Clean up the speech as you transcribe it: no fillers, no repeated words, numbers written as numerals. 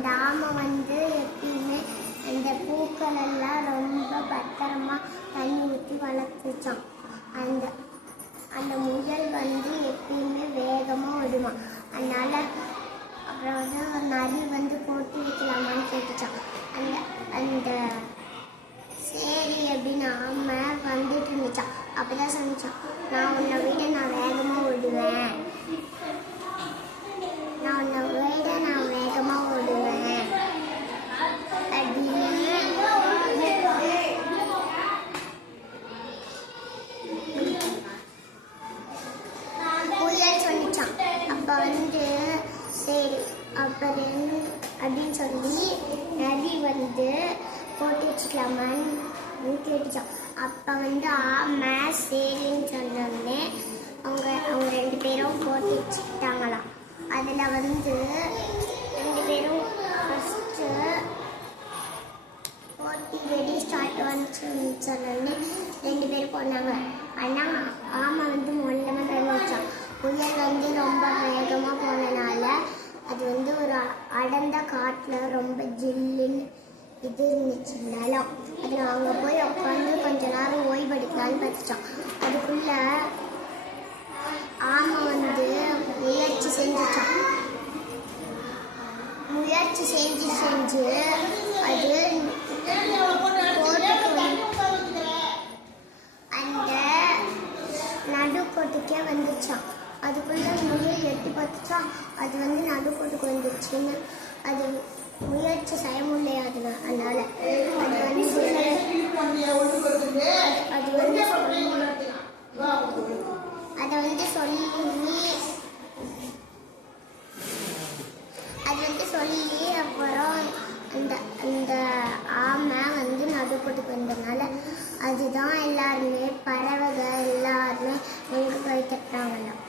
அந்த ஆமை வந்து எப்பயுமே அந்த பூக்கள் எல்லாம் ரொம்ப பத்திரமா தண்ணி ஊற்றி வளர்த்துச்சான். அந்த அந்த முயல் வந்து எப்பயுமே வேகமாக ஓடுமா. அதனால அப்புறம் வந்து நரி வந்து போட்டு வைக்கலாமான்னு கேட்டுச்சான். அந்த அந்த சரி அப்படின்னு ஆமை வந்துட்டு இருந்துச்சான். அப்பதான் சொன்னிச்சான், நான் உன்னை விட நான் வேகமாக ஓடுவேன், நான் உன்னை விட நான் வேகமாக ஓடுவேன் அப்படின்னு முயல் சொன்னிச்சான். அப்போ வந்து சரி அப்புறம் அப்படின்னு சொல்லி நரி வந்து போட்டு வச்சுக்கலாமான்னு கேட்டுச்சான். அப்போ வந்து ஆமை சரின்னு சொன்னோடனே அவங்க ரெண்டு பேரும் போட்டு வச்சுக்கிட்டாங்களாம். அதில் வந்து ரெண்டு பேரும் ஃபஸ்ட்டு போட்டி ரெடி ஸ்டார்ட் வந்துச்சுன்னு சொன்னோடனே ரெண்டு பேரும் போனாங்க. ஆனால் ஆமை வந்து மொல்லமாக நினைச்சான். புயல் வந்து ரொம்ப வேகமாக போனனால அது வந்து ஒரு அடர்ந்த காட்டில் ரொம்ப ஜில்லுன்னு இது இருந்துச்சு நிலம். அதில் அங்கே போய் உட்காந்து கொஞ்ச நேரம் ஓய்வெடுக்கலான்னு பார்த்துச்சான். அதுக்குள்ள ஆமை வந்து முயற்சி செஞ்சுச்சான். முயற்சி செஞ்சு அது அந்த நடுக்கோட்டுக்கே வந்துச்சான். அதுக்குள்ள முயல் எட்டி பார்த்துச்சா, அது வந்து நடுக்கோட்டுக்கு வந்துருச்சுன்னு அது முயற்சி செய்ய முடியாது. அதனால அதை வந்து சொல்லி அப்புறம் அந்த அந்த ஆமை வந்து நடுக்கோட்டுக்கு வந்ததுனால அதுதான் எல்லாருமே பறவைகள் எல்லாருமே எங்க போய் தட்டாங்களாம்.